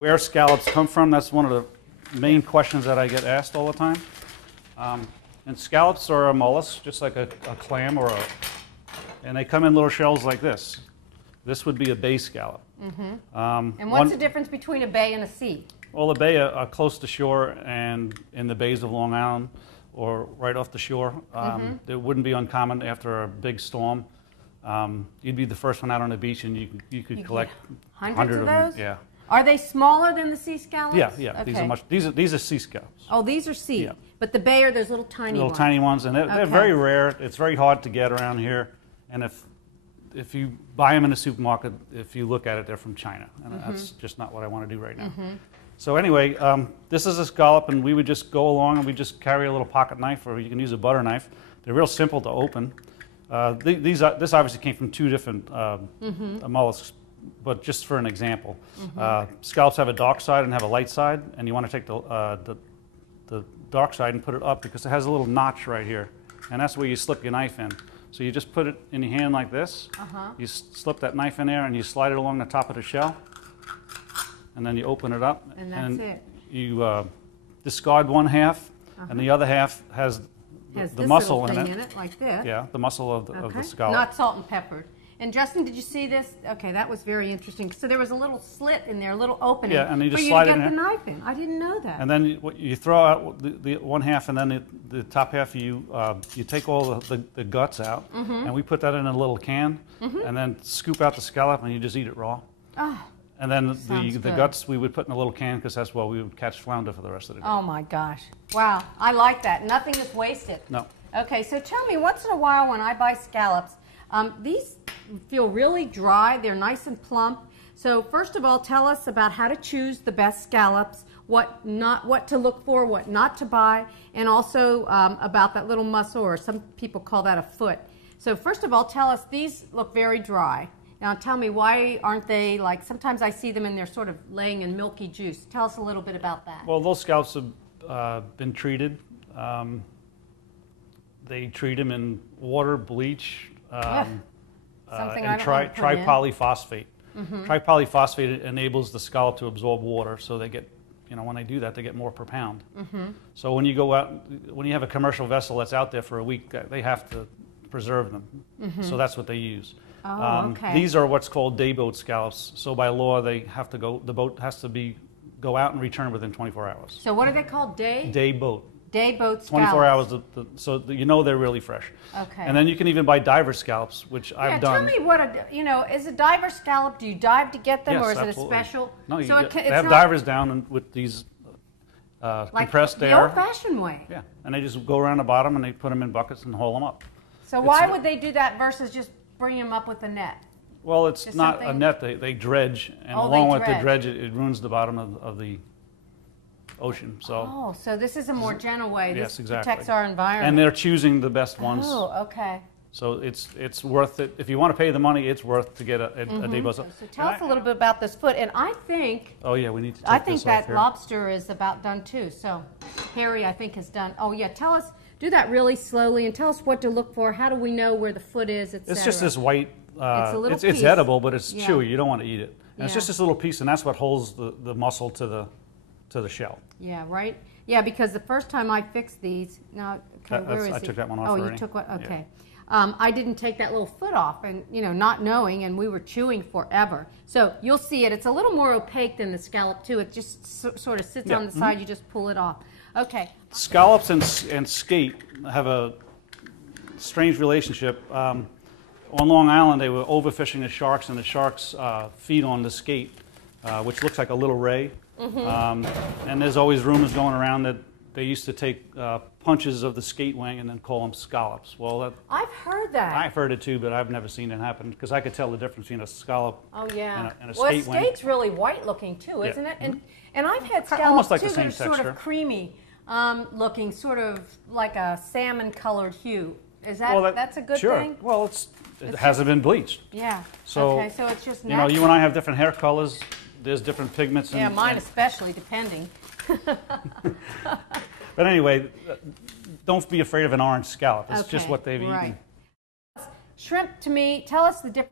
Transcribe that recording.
Where scallops come from, that's one of the main questions that I get asked all the time. And scallops are a mollusk, just like a clam and they come in little shells like this. This would be a bay scallop. Mm-hmm. And what's the difference between a bay and a sea? Well, the bay are close to shore, and in the bays of Long Island or right off the shore. It wouldn't be uncommon after a big storm. You'd be the first one out on the beach, and you could collect hundreds of those. Yeah. Are they smaller than the sea scallops? Yeah, yeah. Okay. These are sea scallops. Oh, these are sea. Yeah. But the bay are those little tiny ones. Little tiny ones, and they're very rare. It's very hard to get around here. And if you buy them in a supermarket, if you look at it, they're from China, and that's just not what I want to do right now. So anyway, this is a scallop, and we would just go along and we just carry a little pocket knife, or you can use a butter knife. They're real simple to open. This obviously came from two different mollusks, but just for an example. Scallops have a dark side and have a light side, and you want to take the dark side and put it up because it has a little notch right here, and that's where you slip your knife in. So you just put it in your hand like this, you slip that knife in there and you slide it along the top of the shell, and then you open it up. And that's it. You discard one half, and the other half has the muscle in it. Like this. Yeah, the muscle of the scallop. Not salt and peppered. And Justin, did you see this? Okay, that was very interesting. So there was a little slit in there, a little opening and you just for you slide to it get in the knife in. I didn't know that. And then you throw out the one half, and then the top half you take all the guts out, and we put that in a little can, and then scoop out the scallop, and you just eat it raw. Oh, and then the guts we would put in a little can because that's where we would catch flounder for the rest of the day. Oh my gosh! Wow, I like that. Nothing is wasted. No. Okay, so tell me, once in a while when I buy scallops, these feel really dry. They're nice and plump. So first of all, tell us about how to choose the best scallops, what to look for, what not to buy, and also about that little muscle, or some people call that a foot. So first of all, tell us, these look very dry. Now tell me, why aren't they, like, sometimes I see them and they're sort of laying in milky juice. Tell us a little bit about that. Well, those scallops have been treated. They treat them in water, bleach, and tripolyphosphate. Tripolyphosphate enables the scallop to absorb water, so they get, when they do that, they get more per pound. So when you go out, when you have a commercial vessel that's out there for a week, they have to preserve them. So that's what they use. These are what's called day boat scallops. So by law, they have to go. The boat has to go out and return within 24 hours. So what are they called? Day boat. Day boat scallops. 24 hours, so they're really fresh. Okay. And then you can even buy diver scallops, which I've done. Tell me what is a diver scallop? Do you dive to get them, or is absolutely. it a special? No, they have divers down with these compressed air. The old-fashioned way. Yeah, and they just go around the bottom and they put them in buckets and haul them up. So why would they do that versus just bring them up with a net? Well, it's just not a net. They dredge, and along with the dredge, it ruins the bottom of the ocean. So this is a more gentle way. Yes, this exactly. protects our environment. And they're choosing the best ones. Oh, okay. So it's worth it. If you want to pay the money, it's worth to get a day boat. So tell us a little bit about this foot. And I think... Oh, yeah, we need to take this off here. I think that lobster is about done, too. So Harry, I think, has done... Oh, yeah, tell us... Do that really slowly and tell us what to look for. How do we know where the foot is, etc.? It's just this white... it's a little piece. It's edible, but it's chewy. You don't want to eat it. And it's just this little piece, and that's what holds the muscle to the shell. Yeah, right? Yeah, because the first time I fixed these... Now, okay, where is it? I took that one off already. Oh, you took one? Okay. Yeah. I didn't take that little foot off, and not knowing, and we were chewing forever. So you'll see it. It's a little more opaque than the scallop, too. It just sort of sits on the side. You just pull it off. Okay. Scallops and skate have a strange relationship. On Long Island, they were overfishing the sharks, and the sharks feed on the skate, which looks like a little ray. And there's always rumors going around that they used to take punches of the skate wing and then call them scallops. Well, I've heard that. I've heard it too, but I've never seen it happen because I could tell the difference between a scallop and a skate wing. Well, skate's really white looking too, isn't it? And I've had scallops almost like too the same that are sort of creamy looking, sort of like a salmon colored hue. Is that that's a good thing? Well, it hasn't been bleached. Yeah. So, okay, so it's just natural. You and I have different hair colors. There's different pigments. Yeah, mine especially, depending. But anyway, don't be afraid of an orange scallop. It's just what they've eaten. Shrimp, to me, tell us the difference.